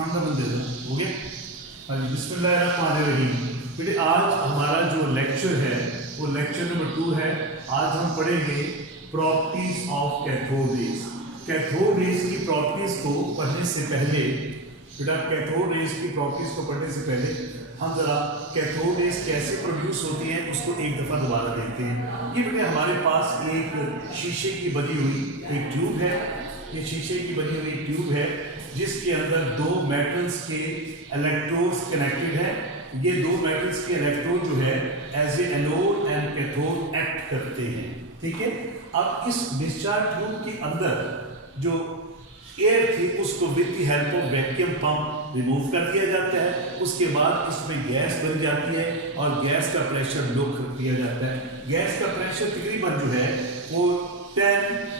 खाना बंद दे दो, हो गया। बिस्मिल्लाहिर्रहमानिर्रहीम। बेटे आज हमारा जो लेक्चर है वो लेक्चर नंबर 2 है। आज हम पढ़ेंगे properties of cathode rays. Cathode rays की प्रॉपर्टीज को पढ़ने से पहले बेटा कैथोड रेज की प्रॉपर्टीज को पढ़ने से पहले हम जरा कैथोड रेज कैसे प्रोड्यूस होती हैं उसको एक दफ़ा दोबारा देखते हैं। ये बेटे हमारे पास एक शीशे की बनी हुई एक ट्यूब है। ये शीशे की बनी हुई ट्यूब है जिसके अंदर दो मेटल्स के इलेक्ट्रोड्स कनेक्टेड है। ये दो मेटल्स के इलेक्ट्रोड जो है as a anode and cathode act करते हैं, ठीक है। अब इस डिस्चार्ज ट्यूब के अंदर जो एयर थी उसको with the help of vacuum pump remove कर दिया जाता है। उसके बाद इसमें गैस बन जाती है और गैस का प्रेशर लो कर दिया जाता है। गैस का प्रेशर तकरीबन जो है वो 10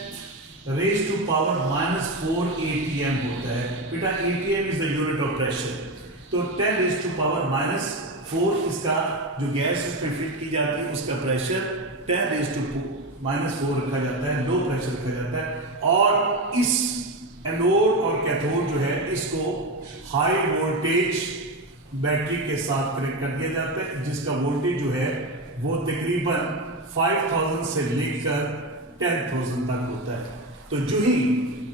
raised to power -4 atm होता है। बेटा atm is the unit of pressure, तो 10 raised to power -4 इसका जो गैस इसमें फिट की जाती है उसका प्रेशर 10 raised to -4 रखा जाता है, लो प्रेशर रखा जाता है। और इस एनोड और कैथोड जो है इसको हाई वोल्टेज बैटरी के साथ कनेक्ट कर दिया जाता है जिसका वोल्टेज जो है वो तकरीबन 5000 से लेकर 10,000 तक होता है। तो जो ही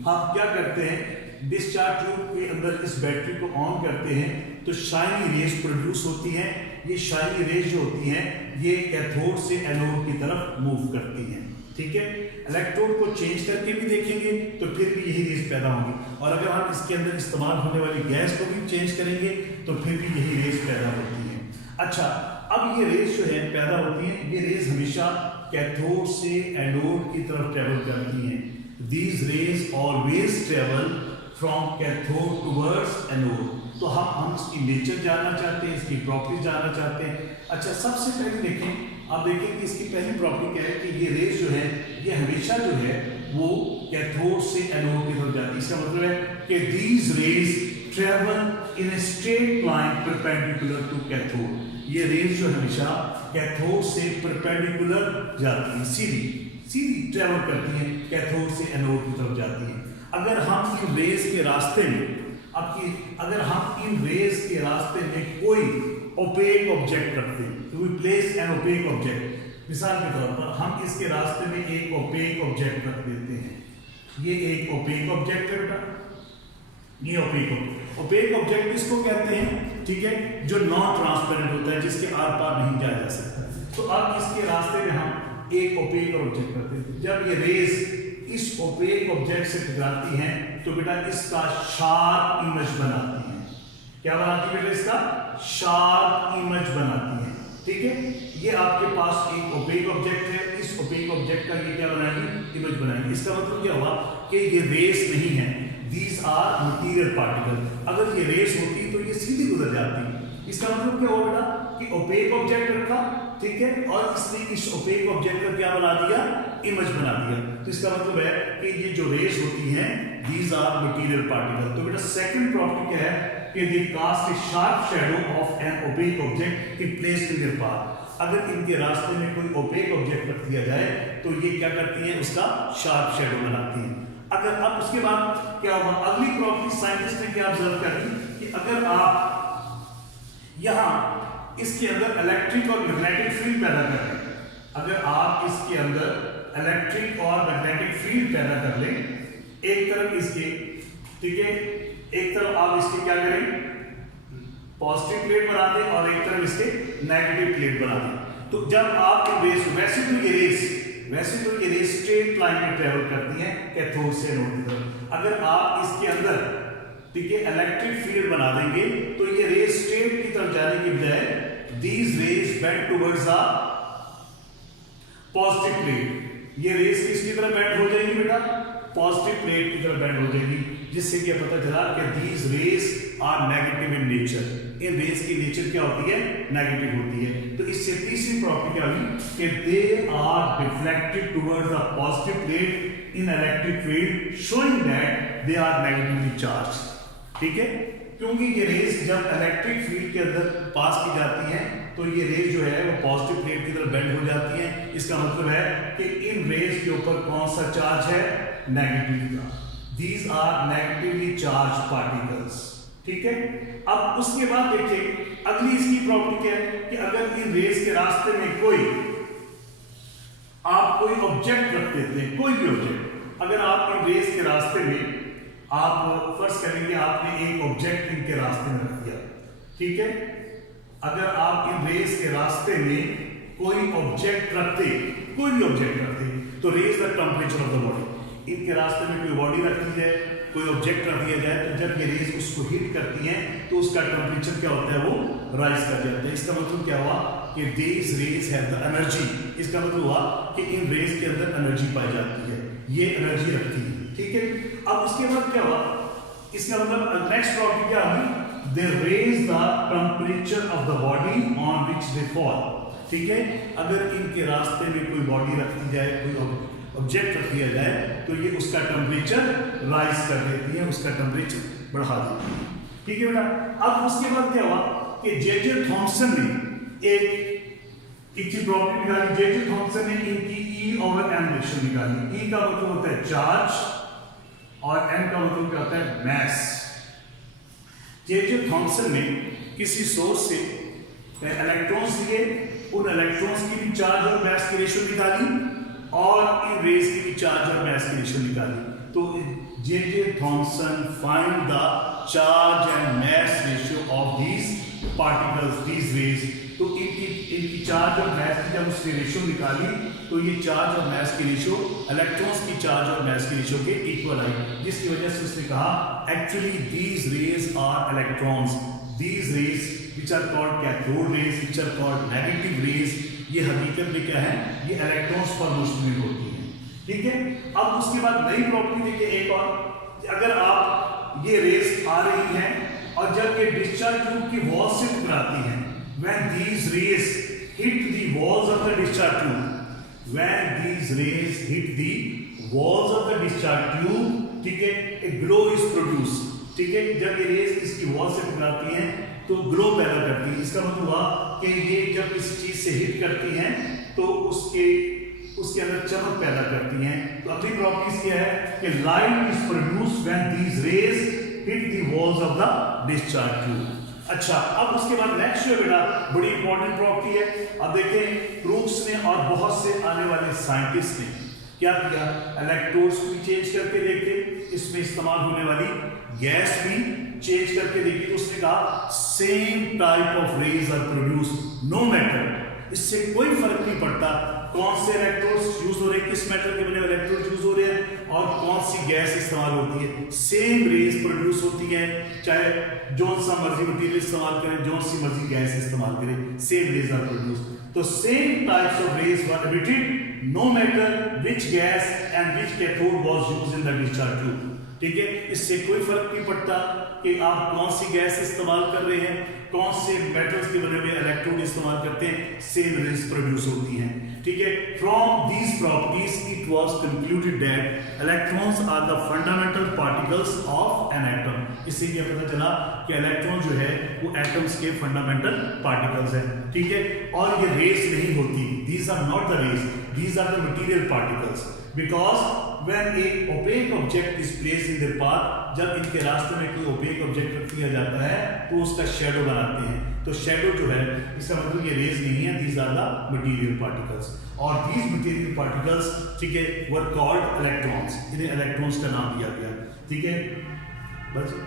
हम क्या करते हैं डिस्चार्ज ट्यूब के अंदर इस बैटरी को ऑन करते हैं तो शाइनी रेज प्रोड्यूस होती हैं। ये शाइनी रेज जो होती हैं ये कैथोड से एनोड की तरफ मूव करती हैं, ठीक है। इलेक्ट्रोड को चेंज करके भी देखेंगे तो फिर भी यही रेज पैदा होंगी, और अगर हम इसके अंदर इस्तेमाल होने वाली गैस को भी चेंज करेंगे तो फिर भी यही रेज पैदा होती है। अच्छा, अब ये रेज जो है पैदा होती है, ये रेज हमेशा कैथोड से एनोड की तरफ ट्रेवल करती हैं। These rays always travel from cathode towards anode। तो हम इसकी नेचर जानना चाहते हैं, इसकी प्रॉपर्टी जानना चाहते हैं। अच्छा, सबसे पहले देखें, आप देखें कि इसकी पहली प्रॉपर्टी क्या है कि ये रेज जो है ये हमेशा जो है वो कैथोड से एनोड की तरफ जाती है। इसका मतलब है कि these rays travel in a straight line perpendicular to cathode। ये रेज जो हमेशा कैथोड से परपेंडिकुलर जाती है, सीधी ट्रेवल करती हैं, कैथोड से एनोड की तरफ जाती हैं। अगर हम इन रेज के रास्ते में अगर हम इन रेज के रास्ते में कोई ओपेक ऑब्जेक्ट रखते हैं तो we place an opaque object. मिसाल के तौर पर हम इसके रास्ते में एक ओपेक ऑब्जेक्ट रख देते हैं। ये एक ओपेक ऑब्जेक्ट है बेटा, ये ओपेक ऑब्जेक्ट इसको कहते हैं, ठीक है, जो नॉन ट्रांसपेरेंट होता है, जिसके आर पार नहीं जाया जा सकता। तो अब इसके रास्ते में हम एक ओपेक ऑब्जेक्ट करते हैं। जब ये रेज इस ओपेक ऑब्जेक्ट से टकराती हैं तो बेटा इसका शार्प इमेज बनाती हैं। क्या बनाती है बेटा? इसका शार्प इमेज बनाती हैं, ठीक है। ये आपके पास एक ओपेक ऑब्जेक्ट है, इस ओपेक ऑब्जेक्ट का ये क्या बनाएगी? इमेज बनाएगी। इसका मतलब क्या हुआ कि ये रेस नहीं है, दीज आर मटीरियल पार्टिकल। अगर ये रेस होती तो ये सीधी गुजर जाती। इसका मतलब क्या हुआ बेटा कि ओपेक ऑब्जेक्ट रखा, ठीक है, और इसने इस ओपेक ऑब्जेक्ट का क्या बना दिया? इमेज बना दिया। तो इसका मतलब है कि ये जो रेस होती हैं दीज आर मटीरियल पार्टिकल। तो बेटा सेकंड प्रॉपर्टी क्या है कि they cast a sharp shadow of an opaque object if placed in their path. अगर इनके रास्ते में कोई ओपेक ऑब्जेक्ट रख दिया जाए तो ये क्या करती हैं? उसका शार्प शैडो बनाती हैं। अगर अब उसके बाद क्या होगा? अगली प्रॉपर्टी साइंटिस्ट ने क्या ऑब्जर्व करी कि अगर आप यहां इसके अंदर इलेक्ट्रिक और मैग्नेटिक फील्ड पैदा कर लें, अगर आप इसके अंदर इलेक्ट्रिक और मैग्नेटिक फील्ड पैदा कर लें, एक तरफ इसके, ठीक है, एक तरफ आप इसके क्या करें? पॉजिटिव प्लेट बना दें और एक तरफ इसके नेगेटिव प्लेट बना दें। तो जब आप वैसे तो ये रेस स्ट्रेट लाइन में ट्रेवल करती है कैथोड से एनोड की तरफ। अगर आप इसके अंदर, ठीक है, इलेक्ट्रिक फील्ड बना देंगे तो ये रेस स्ट्रेट की तरफ जाने की बजाय these rays bend towards a positive plate। ये रेस किसकी तरफ बेंड हो जाएगी बेटा? पॉजिटिव प्लेट की तरफ बेंड हो जाएगी, जिससे कि पता चला कि these rays are negative in nature। इन रेस की नेचर क्या होती है? नेगेटिव होती है। तो इससे तीसरी प्रॉपर्टी क्या हुई कि they are deflected towards the positive plate in electric field showing that they are negatively charged, ठीक है। क्योंकि ये रेस जब इलेक्ट्रिक फील्ड के अंदर पास की जाती हैं तो ये रेस जो है वो पॉजिटिव प्लेट की तरफ बेंड हो जाती हैं। इसका मतलब है कि इन रेस के ऊपर कौन सा चार्ज है? Negative charge. These are negatively charge particles, ठीक है। अब उसके बाद देखिए अगली इसकी प्रॉपर्टी क्या है कि अगर इन रेस के रास्ते में आप कोई ऑब्जेक्ट रख देते हैं, कोई भी ऑब्जेक्ट, अगर आप इन रेस के रास्ते में आप फर्ज करेंगे आपने एक ऑब्जेक्ट इनके रास्ते में रख दिया, ठीक है। अगर आप इन रेस के रास्ते में कोई ऑब्जेक्ट रखते, कोई भी ऑब्जेक्ट रखते, तो rays the temperature of the body. इनके रास्ते में कोई बॉडी रख दी जाए, कोई ऑब्जेक्ट रख दिया जाए, तो जब ये रेज उसको हिट करती हैं तो उसका टेंपरेचर क्या होता है, वो राइज कर जाता है। इसका मतलब क्या हुआ कि these rays have the energy। इसका मतलब हुआ कि इन रेज के अंदर एनर्जी पाई जाती है, ये एनर्जी रखती है, ठीक है। अब उसके बाद क्या हुआ, इसका मतलब नेक्स्ट प्रॉपर्टी क्या हुई, they raise the temperature of the body on which they fall, ठीक है। अगर इनके रास्ते में कोई बॉडी रख दी जाए, कोई ऑब्जेक्ट रख दिया जाए, तो ये उसका टेम्परेचर राइज कर देती है, उसका टेम्परेचर बढ़ा देती है, ठीक है बेटा। अब उसके बाद क्या हुआ कि जे थॉमसन ने एक प्रॉपर्टी निकाली। जे थॉमसन ने इनकी ई ओवर एम रेशियो निकाली। ई का मतलब होता है चार्ज और एम का मतलब क्या होता है, मैस। जे थॉमसन ने किसी सोर्स से इलेक्ट्रॉन्स लिए, उन इलेक्ट्रॉन्स की भी चार्ज और मैस की रेशियो निकाली और इन रेज की भी चार्ज और मैस की रेशियो निकाली। तो J Thomson find the charge and mess ratio of these particles, these raise. तो इनकी चार्ज और मैस की जब उसने रेशियो निकाली तो ये चार्ज और मैस की रेशियो इलेक्ट्रॉन्स की चार्ज और मैस की रेशियो के इक्वल आई, जिसकी वजह से उसने कहा actually these rays are electrons, these rays which are called cathode rays, which are called negative rays, ये हकीकत में क्या है, ये इलेक्ट्रॉन्स पर मुश्तमिल होती हैं, ठीक है। अब उसके बाद नई प्रॉपर्टी देखिए एक और, अगर आप ये रेस आ रही हैं और जब ये डिस्चार्ज ट्यूब की वॉल से टकराती हैं, when these rays hit the walls of the discharge tube, when these rays hit the walls of the discharge tube, ठीक है, a glow is produced, ठीक है। जब ये रेस इसकी वॉल से टकराती हैं तो ग्लो पैदा करती है। इसका मतलब हुआ कि ये जब इस चीज से हिट करती हैं तो उसके अंदर चमक पैदा करती हैं। तो अगली प्रॉपर्टीज क्या है कि light is produced when these raise hit the walls of the discharge tube. अच्छा, अब उसके बाद नेक्स्ट जो बेटा बड़ी इंपॉर्टेंट प्रॉपर्टी है। अब देखें क्रूक्स ने और बहुत से आने वाले साइंटिस्ट ने क्या किया, इलेक्ट्रोड्स भी चेंज करके देखे, इसमें इस्तेमाल होने वाली गैस भी चेंज करके देखी। तो उसने कहा same type of rays are produced no matter, इससे कोई फर्क नहीं पड़ता कौन से इलेक्ट्रोड्स यूज हो रहे हैं, किस मेटल के बने हुए इलेक्ट्रोड्स यूज हो रहे हैं और कौन सी गैस इस्तेमाल होती है, सेम रेज प्रोड्यूस होती है, चाहे जो सा मर्जी मटेरियल इस्तेमाल करें, जो सी मर्जी गैस इस्तेमाल करें, सेम रेज आर प्रोड्यूस्ड। तो same types of raise were emitted no matter which gas and which cathode was used in the discharge tube, ठीक है। इससे कोई फर्क नहीं पड़ता कि आप कौन सी गैस इस्तेमाल कर रहे हैं, कौन से मेटल्स के बने हुए इलेक्ट्रोड इस्तेमाल करते हैं, सेम रेज प्रोड्यूस होती हैं, ठीक है। From these properties it was concluded that electrons are the fundamental particles of an atom. इससे क्या पता चला कि इलेक्ट्रॉन जो है वो एटम्स के फंडामेंटल पार्टिकल्स हैं, ठीक है। और ये रेज नहीं होती, these are not the rays, these are the material particles, because when a opaque object is placed in their path, जब इनके रास्ते में कोई opaque object रख दिया जाता है तो उसका शेडो बनाते हैं। तो शेडो जो है इसका मतलब ये रेज नहीं है, these are the material particles, और these material particles, ठीक है, were called electrons, इन्हें इलेक्ट्रॉन्स का नाम दिया गया, ठीक है बस।